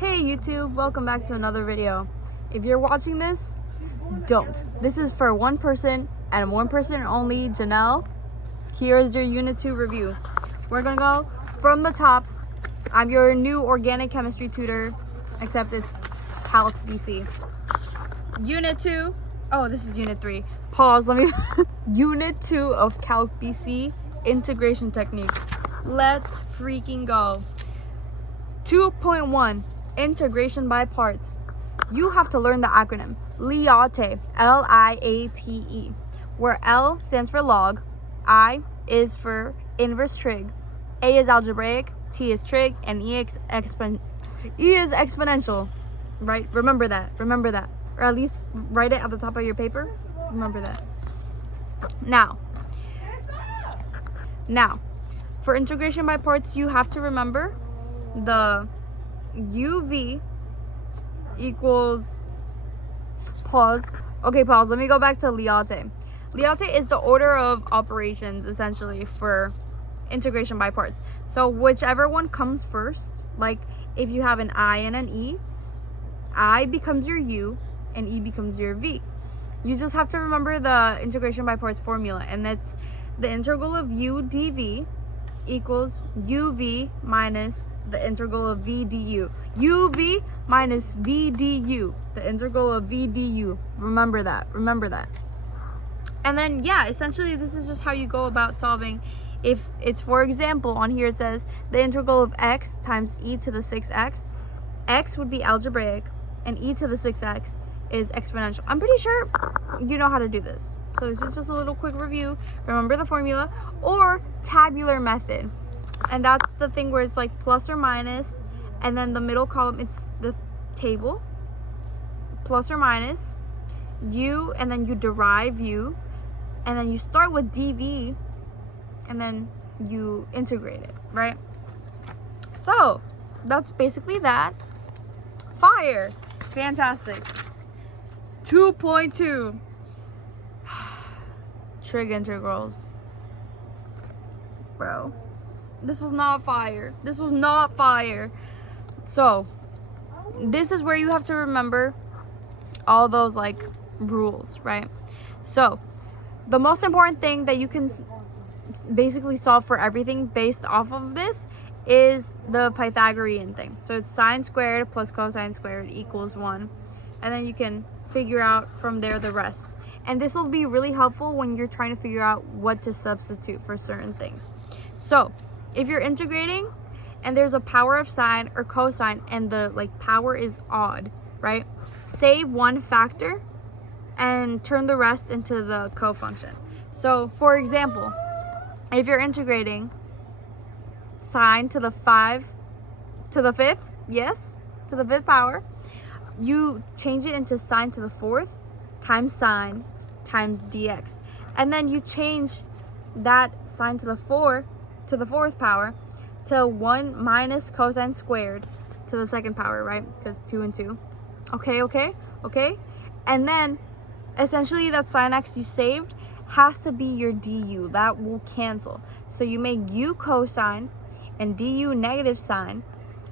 Hey YouTube, welcome back to another video. If you're watching this, don't. This is for one person and one person only, Janelle. Here's your Unit 2 review. We're gonna go from the top. I'm your new organic chemistry tutor, except it's Calc BC. Unit 2, oh, this is Unit 3. Pause, let me. Unit 2 of Calc BC, integration techniques. Let's freaking go. 2.1, integration by parts. You have to learn the acronym LIATE, L-I-A-T-E, where L stands for log, I is for inverse trig, A is algebraic, T is trig, and E is exponential. Right? Remember that. Or at least write it at the top of your paper. Remember that. Now, for integration by parts, you have to remember the UV equals, pause. Okay, pause. Let me go back to LIATE. LIATE is the order of operations, essentially, for integration by parts. So whichever one comes first, like if you have an I and an E, I becomes your U and E becomes your V. You just have to remember the integration by parts formula, and that's the integral of U dV equals UV minus the integral of V du. UV minus V du, the integral of V du. Remember that. And then, yeah, essentially this is just how you go about solving. If it's, for example, on here it says the integral of x times e to the 6x. X would be algebraic and e to the 6x is exponential. I'm pretty sure you know how to do this. So this is just a little quick review. Remember the formula, or tabular method. And that's the thing where it's like plus or minus, and then the middle column, it's the table, plus or minus, u, and then you derive u, and then you start with dv, and then you integrate it, right? So that's basically that. Fire. Fantastic. 2.2. Trig integrals. Bro, this was not fire. So this is where you have to remember all those like rules, right? So the most important thing that you can basically solve for everything based off of this is the Pythagorean thing. So it's sine squared plus cosine squared equals 1, and then you can figure out from there the rest. And this will be really helpful when you're trying to figure out what to substitute for certain things. So if you're integrating and there's a power of sine or cosine and the like power is odd, right? Save one factor and turn the rest into the cofunction. So for example, if you're integrating sine to the 5 to the 5th, yes, to the 5th power, you change it into sine to the 4th times sine times dx, and then you change that sine to the 4th power to 1 minus cosine squared to the 2nd power, right? Because 2 and 2. Okay. And then essentially that sine x you saved has to be your du. That will cancel. So you make u cosine and du negative sine.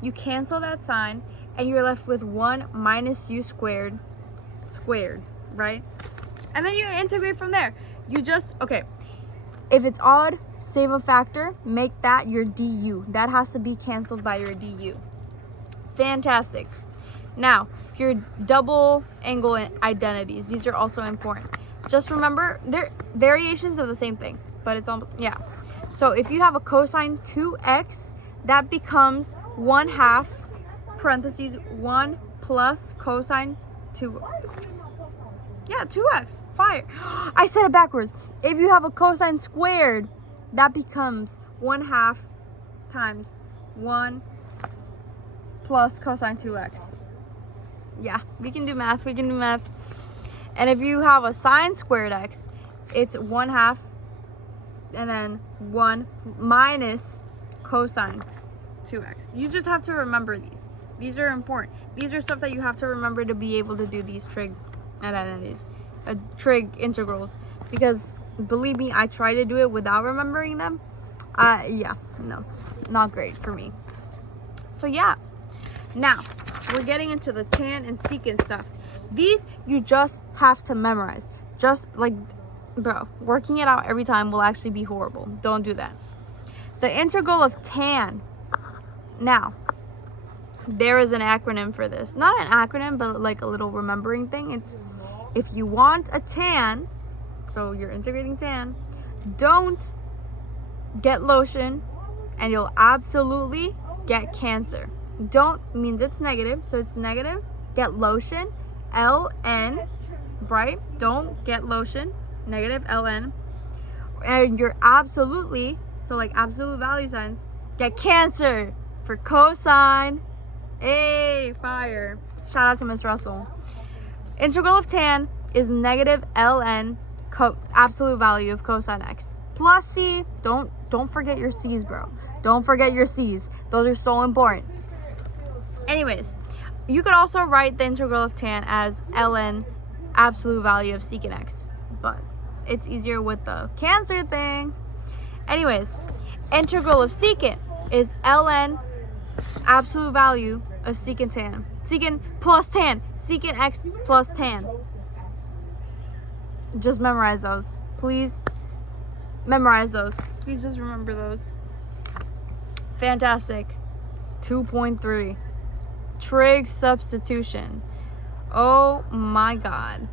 You cancel that sine and you're left with 1 minus u squared, right? And then you integrate from there. You just, okay, if it's odd, save a factor, make that your du. That has to be canceled by your du. Fantastic. Now, your double angle identities, these are also important. Just remember, they're variations of the same thing, but it's almost, yeah. So if you have a cosine 2x, that becomes 1/2 parentheses 1 plus cosine 2. Yeah, 2x. Fire. I said it backwards. If you have a cosine squared, that becomes 1/2 times 1 plus cosine 2x. Yeah, we can do math. And if you have a sine squared x, it's 1/2 and then 1 minus cosine 2x. You just have to remember these. These are important. These are stuff that you have to remember to be able to do these trig identities, trig integrals. Because believe me, I try to do it without remembering them. Yeah, no, not great for me. So yeah, Now, we're getting into the tan and secant stuff. These you just have to memorize. Just like, bro, working it out every time will actually be horrible. Don't do that. The integral of tan. Now, there is an acronym for this. Not an acronym, but like a little remembering thing. It's if you want a tan, so you're integrating tan, don't get lotion and you'll absolutely get cancer. Don't means it's negative, so it's negative. Get lotion, LN, right? Don't get lotion, negative LN. And you're absolutely, so like absolute value signs, get cancer for cosine. Hey, fire. Shout out to Miss Russell. Integral of tan is negative ln absolute value of cosine x plus c. Don't forget your c's, bro. Don't forget your c's. Those are so important. Anyways, you could also write the integral of tan as ln absolute value of secant x, but it's easier with the cancer thing. Anyways, integral of secant is ln absolute value of secant tan. Secant plus tan. Secant x plus tan. Just memorize those. Please memorize those. Please just remember those. Fantastic. 2.3. Trig substitution. Oh my god.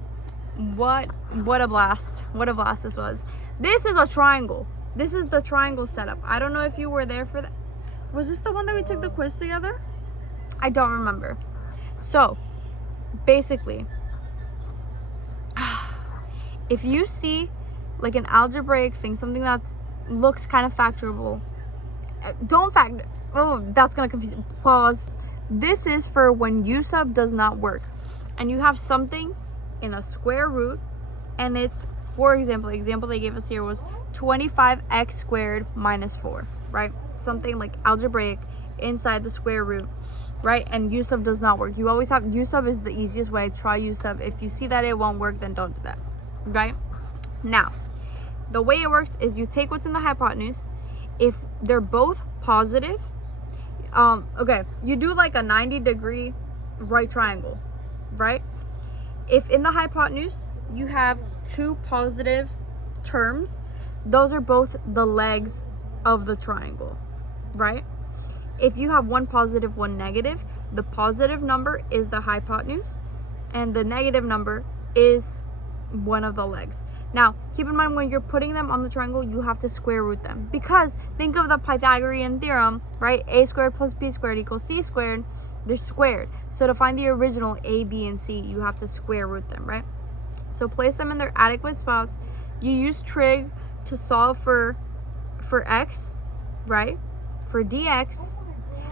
What a blast. What a blast this was. This is a triangle. This is the triangle setup. I don't know if you were there for that. Was this the one that we took the quiz together? I don't remember. So, basically, if you see like an algebraic thing, something that looks kind of factorable, that's gonna confuse you. Pause. This is for when u sub does not work and you have something in a square root and it's, for example, the example they gave us here was 25x squared minus 4, right? Something like algebraic inside the square root, right? And u sub does not work. You always have u sub is the easiest way. Try u sub. If you see that it won't work, then don't do that, right? Now, the way it works is you take what's in the hypotenuse. If they're both positive, okay, you do like a 90-degree right triangle, right? If in the hypotenuse you have two positive terms, those are both the legs of the triangle, right? If you have one positive, one negative, the positive number is the hypotenuse and the negative number is one of the legs. Now, keep in mind when you're putting them on the triangle, you have to square root them because think of the Pythagorean theorem, right? A squared plus b squared equals c squared. They're squared. So to find the original a, b, and c, you have to square root them, right? So place them in their adequate spots. You use trig to solve for x, right? For dx,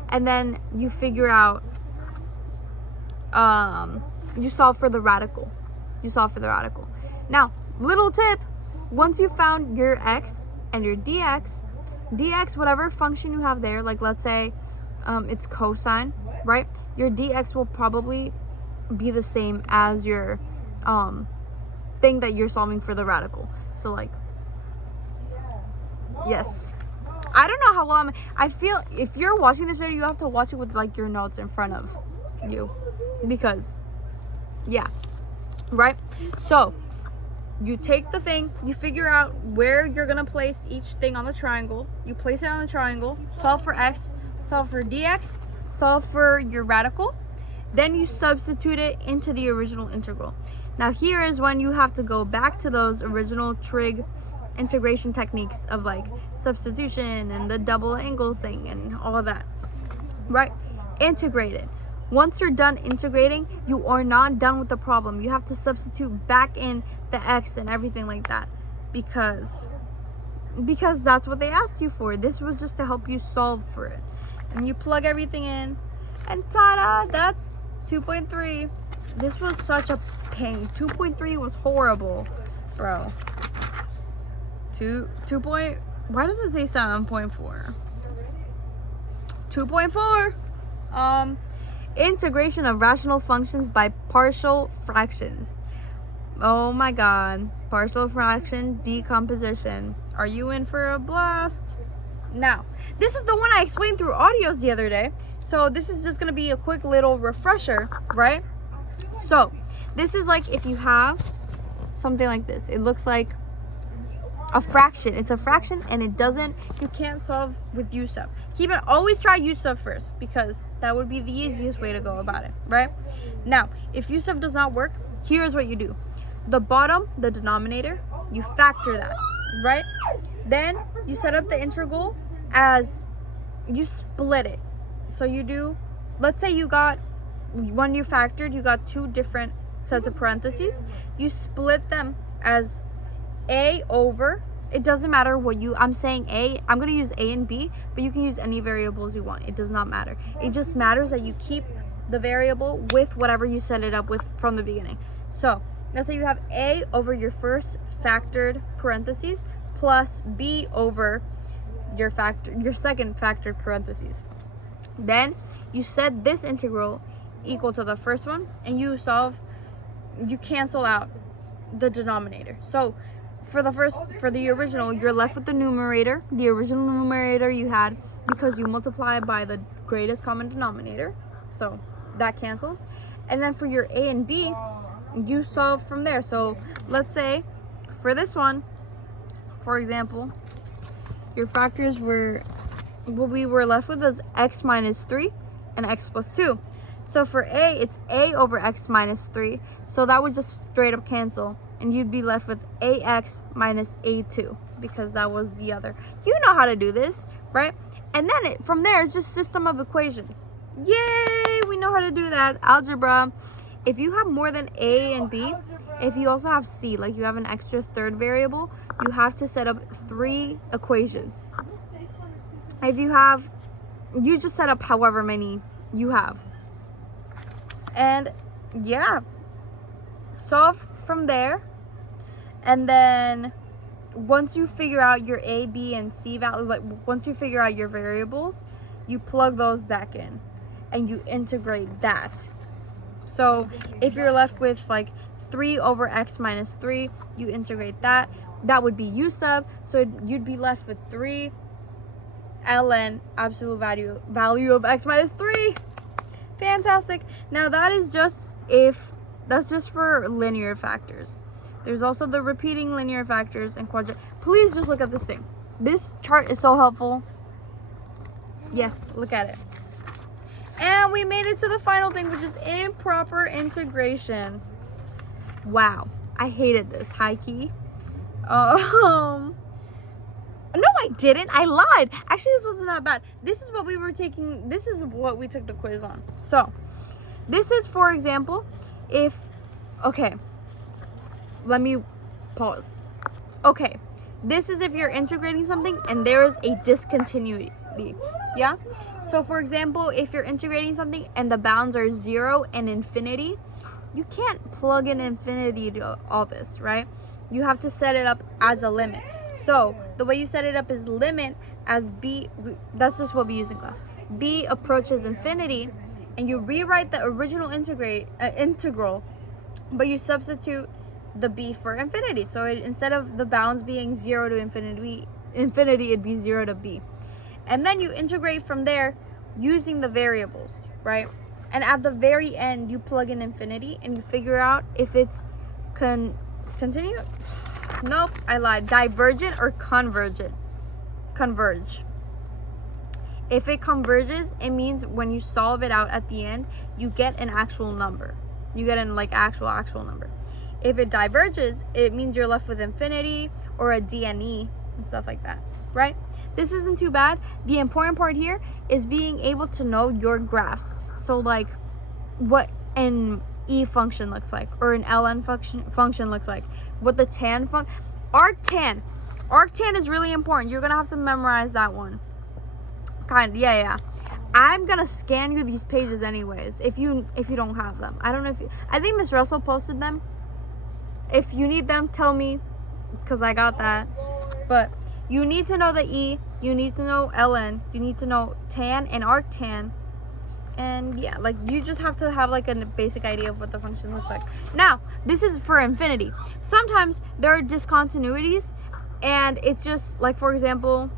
and then you figure out, you solve for the radical. Now, little tip, once you've found your x and your dx, whatever function you have there, like let's say it's cosine, right? Your dx will probably be the same as your thing that you're solving for the radical. So like, yes. I don't know how well I feel if you're watching this video, you have to watch it with like your notes in front of you because, yeah, right? So you take the thing, you figure out where you're gonna place each thing on the triangle. You place it on the triangle, solve for x, solve for dx, solve for your radical. Then you substitute it into the original integral. Now here is when you have to go back to those original trig integration techniques of like substitution and the double angle thing and all of that, right? Integrate it. Once you're done integrating, you are not done with the problem. You have to substitute back in the x and everything like that because that's what they asked you for. This was just to help you solve for it. And you plug everything in and ta-da, that's 2.3. This was such a pain. 2.3 was horrible, bro. Why does it say 7.4? 2.4. Integration of rational functions by partial fractions. Oh my god. Partial fraction decomposition. Are you in for a blast? Now, this is the one I explained through audios the other day. So this is just gonna be a quick little refresher, right? So this is like if you have something like this. It looks like a fraction. It's a fraction and you can't solve with U sub. Always try U sub first because that would be the easiest way to go about it, right? Now, if U sub does not work, here's what you do. The bottom, the denominator, you factor that, right? Then you set up the integral as you split it. So you do, let's say when you factored, you got two different sets of parentheses. You split them as a over, it doesn't matter what I'm saying A, I'm going to use A and B, but you can use any variables you want. It does not matter. It just matters that you keep the variable with whatever you set it up with from the beginning. So let's say you have A over your first factored parentheses plus B over your second factored parentheses. Then you set this integral equal to the first one and you cancel out the denominator. So for the original, you're left with the numerator, the original numerator you had, because you multiply by the greatest common denominator. So that cancels. And then for your A and B, you solve from there. So let's say for this one, for example, your factors what we were left with is x minus 3 and x plus 2. So for A, it's A over x minus 3. So that would just straight up cancel. And you'd be left with ax minus a2 because that was the other. You know how to do this, right? And then from there, it's just system of equations. Yay, we know how to do that. Algebra. If you have more than A and B, if you also have C, like you have an extra third variable, you have to set up 3 equations. If you just set up however many you have. And yeah, solve from there. And then once you figure out your A, B, and C values, like once you figure out your variables, you plug those back in and you integrate that. So if you're left with like 3 over x minus 3, you integrate that. That would be U sub. So you'd be left with 3 ln absolute value of x minus 3. Fantastic. Now that's just for linear factors. There's also the repeating linear factors and quadratic. Please just look at this thing. This chart is so helpful. Yes, look at it. And we made it to the final thing, which is improper integration. Wow, I hated this. High key. No, I didn't. I lied. Actually, this wasn't that bad. This is what we took the quiz on. So, this is, for example, okay, let me pause. Okay, this is if you're integrating something and there is a discontinuity. Yeah? So, for example, if you're integrating something and the bounds are 0 and infinity, you can't plug in infinity to all this, right? You have to set it up as a limit. So the way you set it up is limit as b, that's just what we use in class. B approaches infinity, and you rewrite the original integral, but you substitute the b for infinity. So instead of the bounds being 0 to infinity, it'd be 0 to b. And then you integrate from there using the variables, right? And at the very end, you plug in infinity and you figure out if it's continue. Nope, I lied. Divergent or convergent. Converge. If it converges, it means when you solve it out at the end, you get an actual number. You get an actual number. If it diverges, it means you're left with infinity or a DNE and stuff like that, right? This isn't too bad. The important part here is being able to know your graphs. So like what an E function looks like, or an ln function looks like, what the tan function, arctan is really important. You're gonna have to memorize that one. Yeah. I'm gonna scan you these pages anyways if you don't have them. I don't know I think Miss Russell posted them. If you need them, tell me, because I got that. But you need to know the E, you need to know ln, you need to know tan and arctan. And yeah, like you just have to have like a basic idea of what the function looks like. Now, this is for infinity. Sometimes there are discontinuities, and it's just like, for example,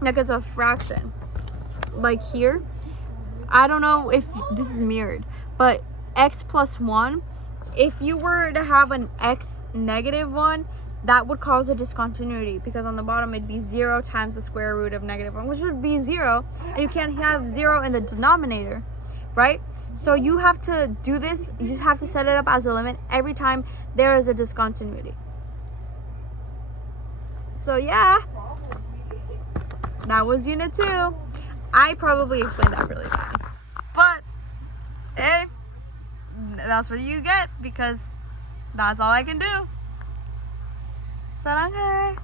like it's a fraction. Like here, I don't know if this is mirrored, but x plus 1, if you were to have an x negative 1, that would cause a discontinuity, because on the bottom it'd be 0 times the square root of negative 1, which would be 0, and you can't have 0 in the denominator, right? So you have to do this, you have to set it up as a limit every time there is a discontinuity. So yeah, that was unit 2. I probably explained that really bad, but hey, that's what you get, because that's all I can do. 사랑해.